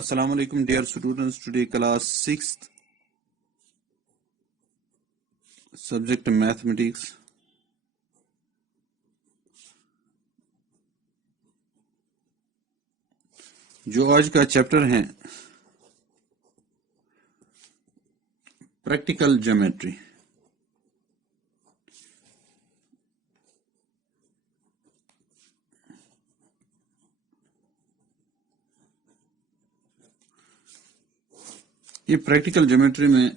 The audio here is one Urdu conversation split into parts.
Assalamu alaikum dear students. Today class 6th subject mathematics. جو آج کا چیپٹر ہے پریکٹیکل جیومیٹری. یہ پریکٹیکل جیومیٹری میں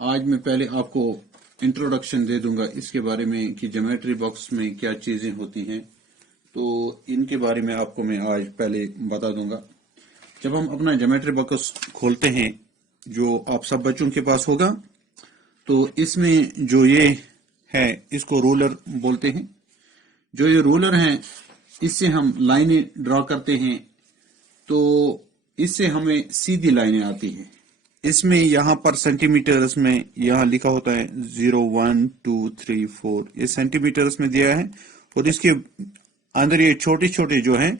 آج میں پہلے آپ کو انٹروڈکشن دے دوں گا اس کے بارے میں کہ جیومیٹری باکس میں کیا چیزیں ہوتی ہیں، تو ان کے بارے میں آپ کو میں آج پہلے بتا دوں گا. جب ہم اپنا جیومیٹری باکس کھولتے ہیں جو آپ سب بچوں کے پاس ہوگا، تو اس میں جو یہ ہے اس کو رولر بولتے ہیں. جو یہ رولر ہیں اس سے ہم لائنیں ڈرا کرتے ہیں، تو اس سے ہمیں سیدھی لائنیں آتی ہیں. اس میں یہاں پر سینٹی میٹرز میں یہاں لکھا ہوتا ہے 0 1 2 3 4، یہ سینٹی میٹرز میں دیا ہے، اور اس کے اندر یہ چھوٹے چھوٹے جو ہیں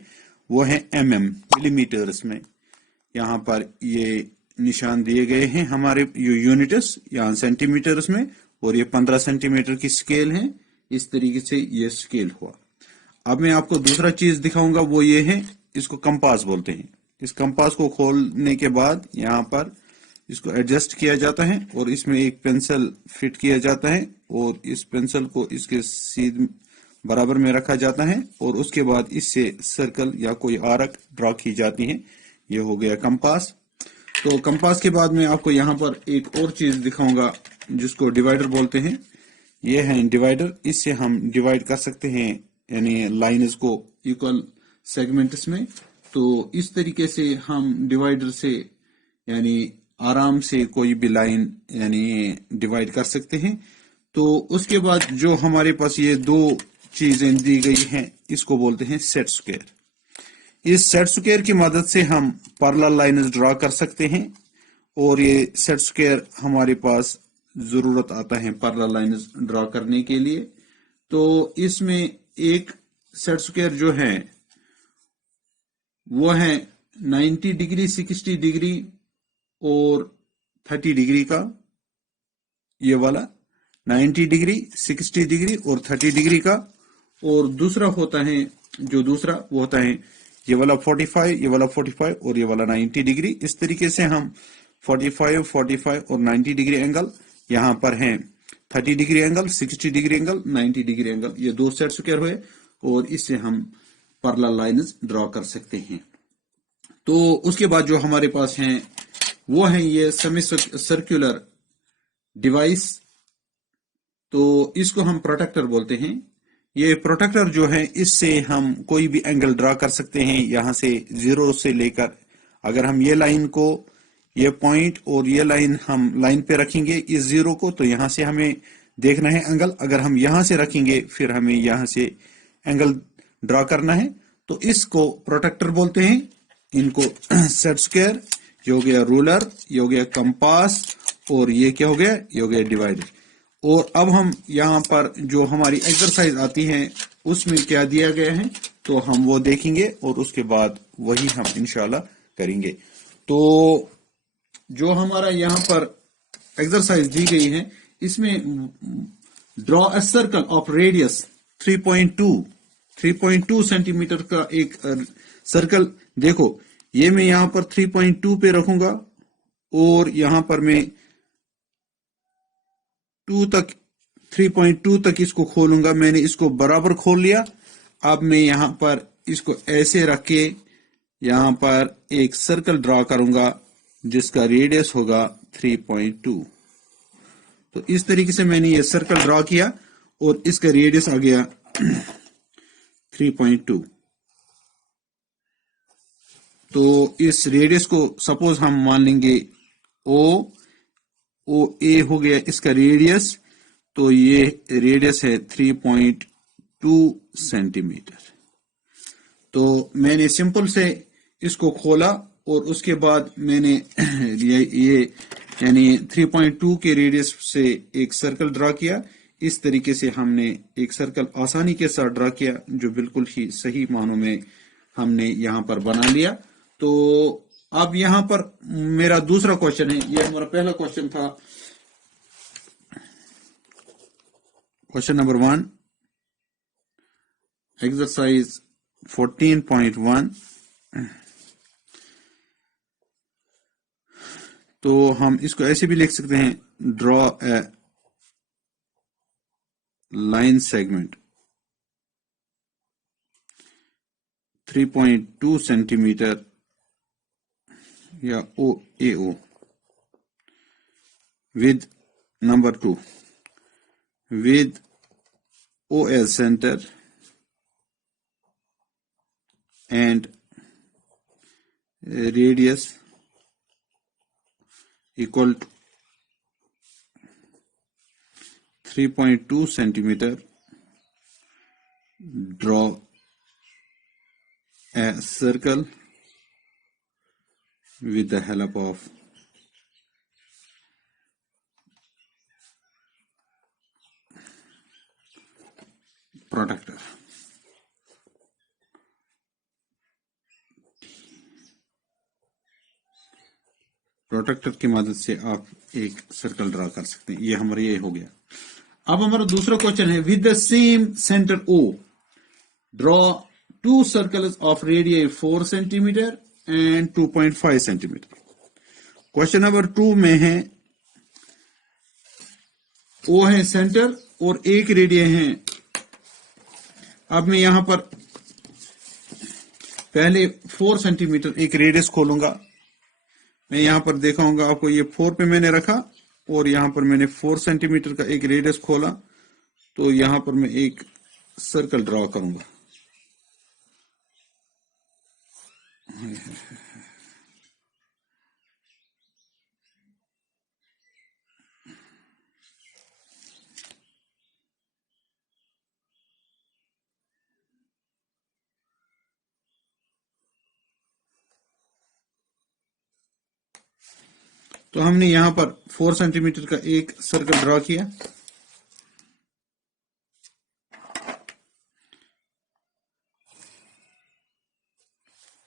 وہ ہیں ملی میٹرز میں. یہاں پر یہ نشان دیے گئے ہیں ہمارے یونٹس یہاں سینٹی میٹرز میں، اور یہ 15 سینٹی میٹر کی سکیل ہے. اس طریقے سے یہ سکیل ہوا. اب میں آپ کو دوسرا چیز دکھاؤں گا، وہ یہ ہے، اس کو کمپاس بولتے ہیں. اس کمپاس کو کھولنے کے بعد یہاں پر اس کو ایڈجسٹ کیا جاتا ہے، اور اس میں ایک پینسل فٹ کیا جاتا ہے، اور اس پینسل کو اس کے سیدھ برابر میں رکھا جاتا ہے، اور اس کے بعد اس سے سرکل یا کوئی آرک ڈرا کی جاتی ہے. یہ ہو گیا کمپاس. تو کمپاس کے بعد میں آپ کو یہاں پر ایک اور چیز دکھاؤں گا جس کو ڈیوائڈر بولتے ہیں. یہ ہے ڈیوائڈر. اس سے ہم ڈیوائڈ کر سکتے ہیں یعنی لائنز کو ایکول سیگمنٹس میں. تو اس طریقے سے ہم ڈیوائڈر سے یعنی آرام سے کوئی بھی لائن یعنی ڈیوائڈ کر سکتے ہیں. تو اس کے بعد جو ہمارے پاس یہ دو چیزیں دی گئی ہیں اس کو بولتے ہیں سیٹ سکوئر. اس سیٹ سکوئر کی مدد سے ہم پیرالل لائنز ڈرا کر سکتے ہیں، اور یہ سیٹ سکوئر ہمارے پاس ضرورت آتا ہے پیرالل لائنز ڈرا کرنے کے لیے. تو اس میں ایک سیٹ سکوئر جو ہے وہ ہے 90 ڈگری، 60 ڈگری اور 30 ڈگری کا. یہ والا 90 ڈگری، 60 ڈگری اور 30 ڈگری کا. اور دوسرا ہوتا ہے جو دوسرا وہ ہوتا ہے یہ والا 45، یہ والا 45 اور یہ والا 90 ڈگری. اس طریقے سے ہم 45، 45 اور 90 ڈگری اینگل یہاں پر ہیں. 30 degree angle, 60 degree angle, 90 degree angle, یہ دو سیٹ سکوئر ہوئے، اور اس سے ہم پیرالل لائنز ڈرا کر سکتے ہیں. تو اس کے بعد جو ہمارے پاس ہیں وہ ہیں یہ سیمی سرکولر ڈیوائس. تو اس کو ہم پروٹیکٹر بولتے ہیں. یہ پروٹیکٹر جو ہے اس سے ہم کوئی بھی اینگل ڈرا کر سکتے ہیں. یہاں سے 0 سے لے کر اگر ہم یہ لائن کو، یہ پوائنٹ اور یہ لائن ہم لائن پہ رکھیں گے اس 0 کو، تو یہاں سے ہمیں دیکھنا ہے اینگل. اگر ہم یہاں سے رکھیں گے پھر ہمیں یہاں سے اینگل ڈرا کرنا ہے. تو اس کو پروٹیکٹر بولتے ہیں. ان کو سیٹ سکوئر، یہ ہو گیا رولر، یہ ہو گیا کمپاس، اور یہ کیا ہو گیا، یہ ہو گیا ڈیوائڈر. اور اب ہم یہاں پر جو ہماری ایکسرسائز آتی ہے اس میں کیا دیا گیا ہے تو ہم وہ دیکھیں گے، اور اس کے بعد وہی ہم انشاءاللہ کریں گے. تو جو ہمارا یہاں پر ایکسرسائز دی گئی ہے اس میں draw a circle of radius 3.2 centimetre کا ایک سرکل. دیکھو یہ میں یہاں پر 3.2 پہ رکھوں گا، اور یہاں پر میں 3.2 تک اس کو کھولوں گا. میں نے اس کو برابر کھول لیا. اب میں یہاں پر اس کو ایسے رکھ کے یہاں پر ایک سرکل ڈرا کروں گا جس کا ریڈیس ہوگا 3.2. تو اس طریقے سے میں نے یہ سرکل ڈرا کیا، اور اس کا ریڈیس آ گیا 3.2. تو اس ریڈیس کو سپوز ہم مان لیں گے او اے ہو گیا اس کا ریڈیس. تو یہ ریڈیس ہے 3.2 سینٹی میٹر. تو میں نے سمپل سے اس کو کھولا، اور اس کے بعد میں نے یہ یعنی 3.2 کے ریڈیس سے ایک سرکل ڈرا کیا. اس طریقے سے ہم نے ایک سرکل آسانی کے ساتھ ڈرا کیا، جو بالکل ہی صحیح معنوں میں ہم نے یہاں پر بنا لیا. تو اب یہاں پر میرا دوسرا کوشچن ہے، یہ ہمارا پہلا کوشچن تھا، کوشچن نمبر 1، ایکسرسائز 14.1. تو ہم اس کو ایسے بھی لکھ سکتے ہیں، draw a line segment 3.2 centimetre یا AO with number 2 with O as center and radius equal to 3.2 centimeter. Draw a circle with the help of protractor. Protector کی مدد سے آپ ایک سرکل ڈرا کر سکتے ہیں. یہ ہمارا یہ ہو گیا. اب ہمارا دوسرا کوشچن ہے، with the same centre O draw 2 circles of radii 4 centimeter and 2.5 centimeter. Question number 2 میں ہے O ہے سینٹر اور ایک ریڈیئی ہے. اب میں یہاں پر پہلے 4 سینٹی میٹر ایک ریڈیس کھولوں گا. میں یہاں پر دیکھاؤں گا آپ کو، یہ 4 پہ میں نے رکھا اور یہاں پر میں نے 4 سینٹی میٹر کا ایک ریڈیس کھولا، تو یہاں پر میں ایک سرکل ڈرا کروں گا. تو ہم نے یہاں پر 4 سینٹی میٹر کا ایک سرکل ڈرا کیا.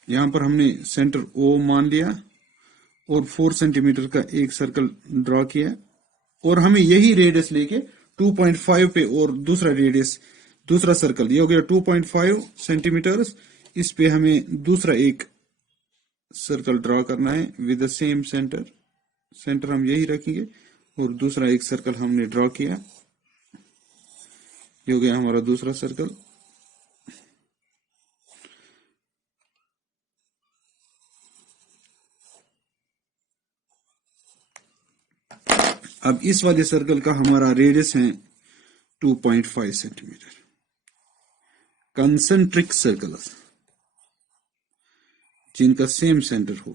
یہاں پر ہم نے سینٹر O مان لیا اور 4 سینٹی میٹر کا ایک سرکل ڈرا کیا، اور ہمیں یہی ریڈیس لے کے 2.5 پہ اور دوسرا ریڈیس، دوسرا سرکل یہ ہو گیا 2.5 سینٹی میٹر. اس پہ ہمیں دوسرا ایک سرکل ڈرا کرنا ہے with the same centre. Centre ہم یہی رکھیں گے اور دوسرا ایک سرکل ہم نے ڈرا کیا. یہ ہو گیا ہمارا دوسرا سرکل. اب اس والے سرکل کا ہمارا ریڈیس ہے 2.5 سینٹی میٹر. کنسنٹرک سرکلز جن کا سیم سینٹر ہو،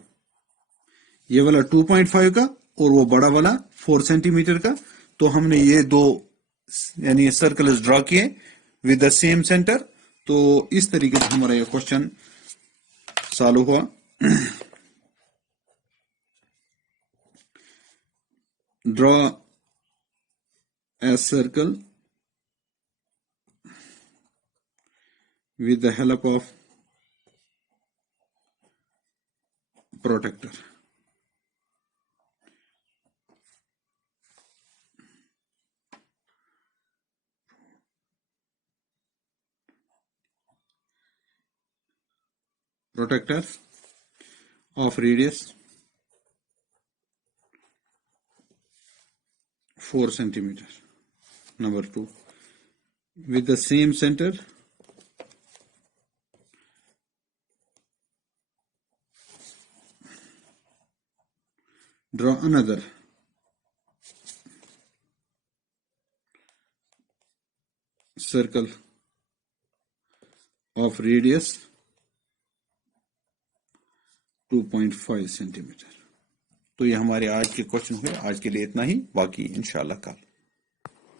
یہ والا 2.5 کا اور وہ بڑا والا 4 سینٹی میٹر کا. تو ہم نے یہ دو یعنی سرکلز ڈرا کیے ود دا سیم سینٹر. تو اس طریقے سے ہمارا یہ کوشچن سالو ہوا. Draw a circle with the help of protractor. Protractor of radius 4 centimeter. Number 2, with the same center draw another circle of radius 2.5 centimeter. تو یہ ہمارے آج کے کوشچن ہوئے. آج کے لیے اتنا ہی، باقی انشاءاللہ کل.